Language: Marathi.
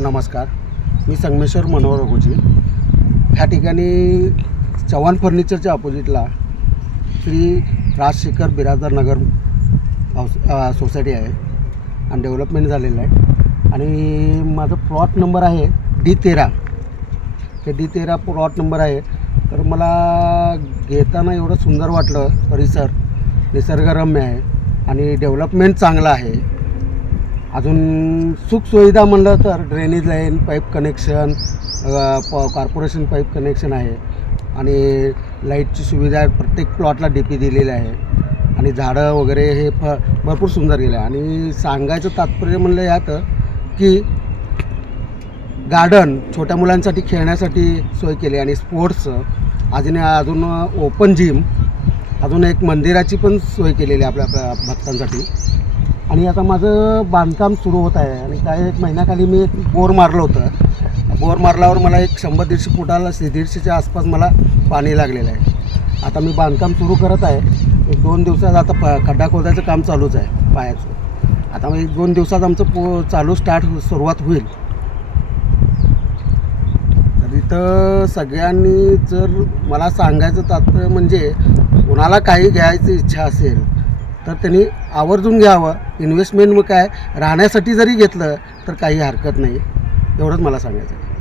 नमस्कार. मी संगमेश्वर मनोहर रघुजी. ह्या ठिकाणी चव्हाण फर्निचरच्या अपोजिटला श्री राजशेखर बिराजदार नगर हाऊस सोसायटी आहे आणि डेव्हलपमेंट झालेलं आहे. आणि माझं प्लॉट नंबर आहे डी तेरा. हे डी तेरा प्लॉट नंबर आहे. तर मला घेताना एवढं सुंदर वाटलं परिसर निसर्गरम्य आहे आणि डेव्हलपमेंट चांगलं आहे. अजून सुखसुविधा म्हणलं तर ड्रेनेज लाईन पाईप कनेक्शन प कॉर्पोरेशन पाईप कनेक्शन आहे. आणि लाईटची सुविधा प्रत्येक प्लॉटला डी पी दिलेली आहे. आणि झाडं वगैरे हे फ भरपूर सुंदर गेलं. आहे आणि सांगायचं तात्पर्य म्हणलं यात की गार्डन छोट्या मुलांसाठी खेळण्यासाठी सोय केली. आणि स्पोर्ट्स अजून अजून ओपन जिम अजून एक मंदिराची पण सोय केलेली आहे आपल्या आपल्या भक्तांसाठी. आणि आता माझं बांधकाम सुरू होत आहे. आणि काही एक महिन्याखाली मी एक बोर मारलं होतं. बोर मारल्यावर मला एक शंभर दीडशे फुटाला दीडशेच्या आसपास मला पाणी लागलेलं आहे. आता मी बांधकाम सुरू करत आहे. एक दोन दिवसात आता प खड्डा खोदायचं काम चालूच आहे पायाचं. आता मग एक दोन दिवसात आमचं पो चालू स्टार्ट हो-, सुरुवात होईल. तर इथं सगळ्यांनी जर मला सांगायचं तात्पर्य म्हणजे कुणाला काही घ्यायची इच्छा असेल तर त्यांनी आवर्जून घ्यावं. इन्व्हेस्टमेंट मग काय? राहण्यासाठी जरी घेतलं तर काही हरकत नाही. एवढंच मला सांगायचं आहे.